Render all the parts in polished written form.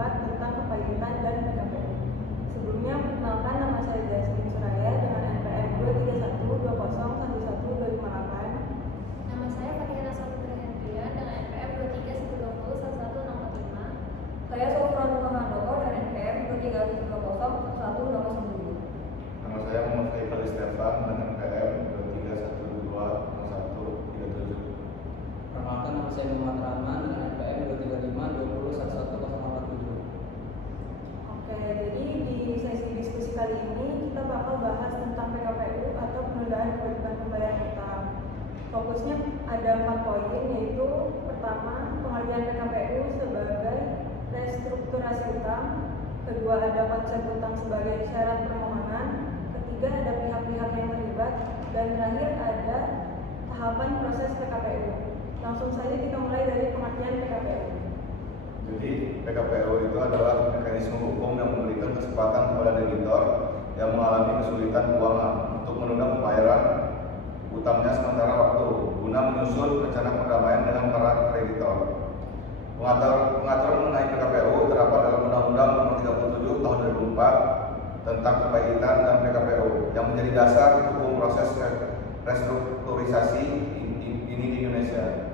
tentang kepailitan dan PKPU. Sebelumnya, perkenalkan, nama saya Jasmine Suraya dengan NPM 23120111258. Nama saya Fatihana Saputra Hendrian dengan NPM 231201145. Saya Sofron Muhammad dengan NPM 231201109. Nama saya Muhammad Faisal Stefan dengan NPM 231201137. Perkenalkan, nama saya Muhammad Rahman dengan NPM 23520111047. Oke, jadi di sesi diskusi kali ini kita bakal bahas tentang PKPU atau penundaan kewajiban pembayaran utang. Fokusnya ada 4 poin, yaitu pertama, pengertian PKPU sebagai restrukturasi utang. Kedua, ada konsep utang sebagai syarat permohonan. Ketiga, ada pihak-pihak yang terlibat. Dan terakhir ada tahapan proses PKPU. Langsung saja kita mulai dari pengertian PKPU. Jadi PKPU itu adalah mekanisme hukum yang memberikan kesempatan kepada debitor yang mengalami kesulitan keuangan untuk menunda pembayaran utangnya sementara waktu guna menyusun rencana perdamaian dengan para kreditor. Pengaturan mengenai PKPU terdapat dalam Undang-Undang Nomor 37 Tahun 2004 tentang kepailitan dan PKPU yang menjadi dasar hukum proses restrukturisasi ini di Indonesia.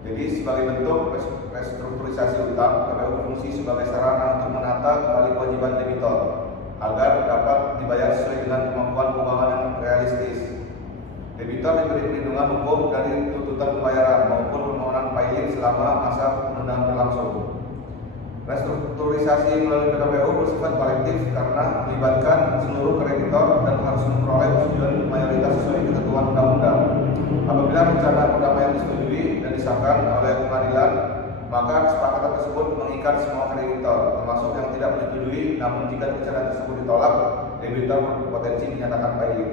Jadi sebagai bentuk restrukturisasi utang, PKPU berfungsi sebagai sarana untuk menata kembali kewajiban debitor agar dapat dibayar sesuai dengan kemampuan keuangan yang realistis. Debitor diberi perlindungan hukum dari tuntutan pembayaran maupun permohonan filing selama masa penundaan berlangsung. Restrukturisasi melalui PKPU bersifat kolektif karena melibatkan seluruh kreditor dan harus memperoleh persetujuan mayoritas sesuai ketentuan undang-undang. Apabila rencana perdamaian disetujui dan disahkan oleh pengadilan, maka kesepakatan tersebut mengikat semua kreditor, termasuk yang tidak menyetujui. Namun jika rencana tersebut ditolak, debitor berpotensi dinyatakan filing.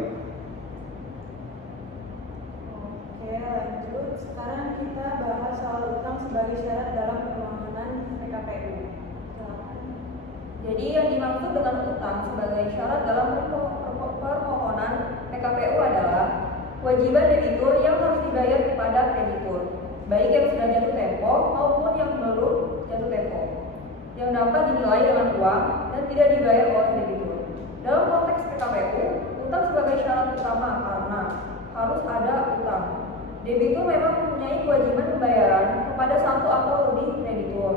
Oke, lanjut. Sekarang kita bahas soal utang sebagai syarat dalam permohonan PKPU. Jadi yang dimaksud dengan utang sebagai syarat dalam permohonan PKPU adalah kewajiban debitur yang harus dibayar kepada kreditur, baik yang sudah jatuh tempo maupun yang belum jatuh tempo, yang dapat dinilai dengan uang dan tidak dibayar oleh debitur. Dalam konteks PKPU, utang sebagai syarat utama karena harus ada utang. Debitur memang mempunyai kewajiban pembayaran kepada satu atau lebih kreditur,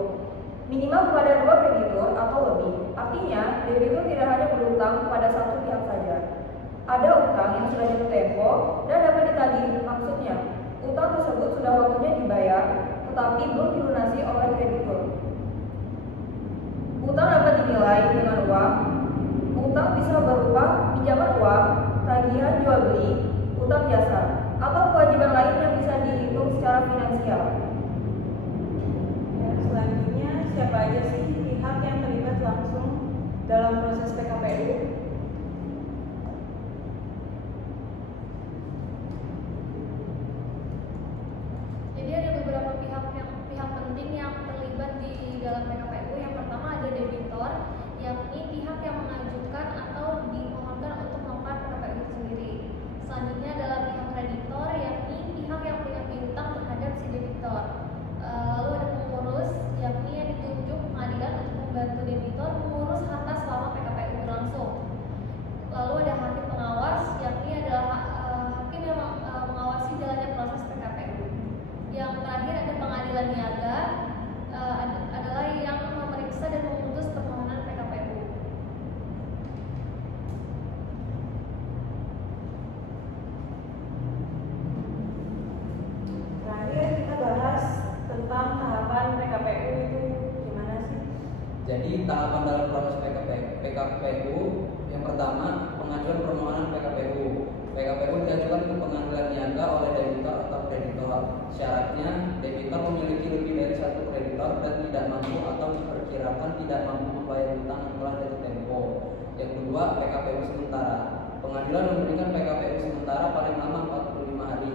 minimal kepada 2 kreditur atau lebih. Artinya, debitur tidak hanya berutang kepada satu pihak saja. Ada utang yang sudah jatuh tempo dan dapat ditagih. Maksudnya, utang tersebut sudah waktunya dibayar, tetapi belum dilunasi oleh kreditur. Utang dapat dinilai dengan uang. Utang bisa berupa pinjaman uang, tagihan jual beli, utang jasa, atau kewajiban lain yang bisa dihitung secara finansial. Selanjutnya, siapa aja sih pihak yang terlibat langsung dalam proses PKPU? Jadi ada beberapa pihak penting yang terlibat di dalam PKPU. Yang pertama ada debitor, yakni pihak yang mengajukan atau dimohonkan untuk melakukan PKPU itu sendiri. Selanjutnya adalah pihak kreditor, yakni pihak yang punya piutang terhadap si debitor. Lalu ada pengurus, yakni yang ditunjuk pengadilan untuk membantu debitor mengurus harta selama PKPU berlangsung. Lalu ada hakim pengawas, yakni adalah hakim yang mengawasi jalannya proses PKPU. Yang terakhir ada pengadilan niaga, adalah yang memeriksa dan memutus permohonan PKPU. Terakhir kita bahas tentang tahapan PKPU itu gimana sih? Jadi tahapan dalam proses PKPU yang pertama, pengajuan permohonan PKPU. PKPU diajukan ke pengadilan niaga oleh debitor atau kreditor. Syaratnya, debitor memiliki lebih dari satu kreditor dan tidak mampu atau diperkirakan tidak mampu membayar utang yang telah jatuh tempo. Yang kedua, PKPU sementara. Pengadilan memberikan PKPU sementara paling lama 45 hari,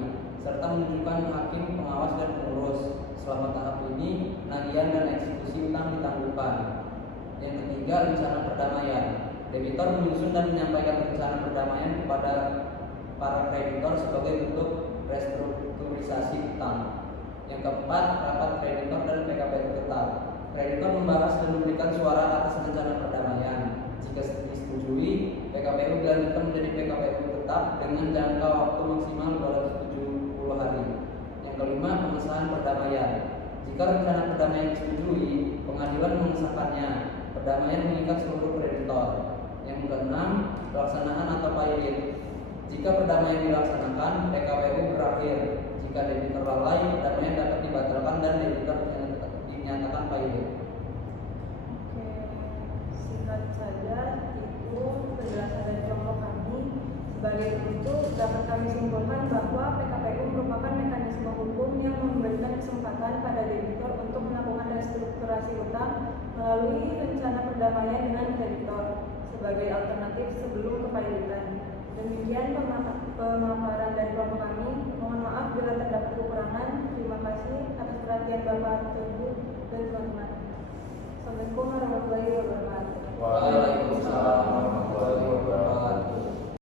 serta menunjukkan hakim, pengawas, dan pengurus. Selama tahap ini, nagihan dan eksekusi utang ditangguhkan. Yang ketiga, rencana perdamaian. Debitor menyusun dan menyampaikan rencana perdamaian kepada para kreditor sebagai bentuk restrukturisasi utang. Yang keempat, rapat kreditor dan PKPU tetap. kreditor membahas dan memberikan suara atas rencana perdamaian. Jika disetujui, PKPU dilanjutkan menjadi PKPU tetap dengan jangka waktu maksimal 270 hari. Yang kelima, pengesahan perdamaian. Jika rencana perdamaian disetujui, pengadilan mengesahkannya. Perdamaian mengikat seluruh kreditor. Yang keenam, pelaksanaan atau pilot. Jika perdamaian dilaksanakan, PKPU berakhir. Jika debitur lalai, perdamaian dapat dibatalkan dan debitur dinyatakan pilot. Oke, singkat saja itu penjelasan dari kelompok kami. Sebagai itu dapat kami simpulkan bahwa PKPU merupakan mekanisme hukum yang memberikan kesempatan pada debitur untuk melakukan restrukturasi utang melalui rencana perdamaian dengan kreditor sebagai alternatif sebelum kepilotan. Demikian pemaparan dari kelompok kami. Mohon maaf bila terdapat kekurangan. Terima kasih atas perhatian Bapak Ibu dan teman-teman. Assalamualaikum warahmatullahi wabarakatuh. Waalaikumsalam warahmatullahi wabarakatuh.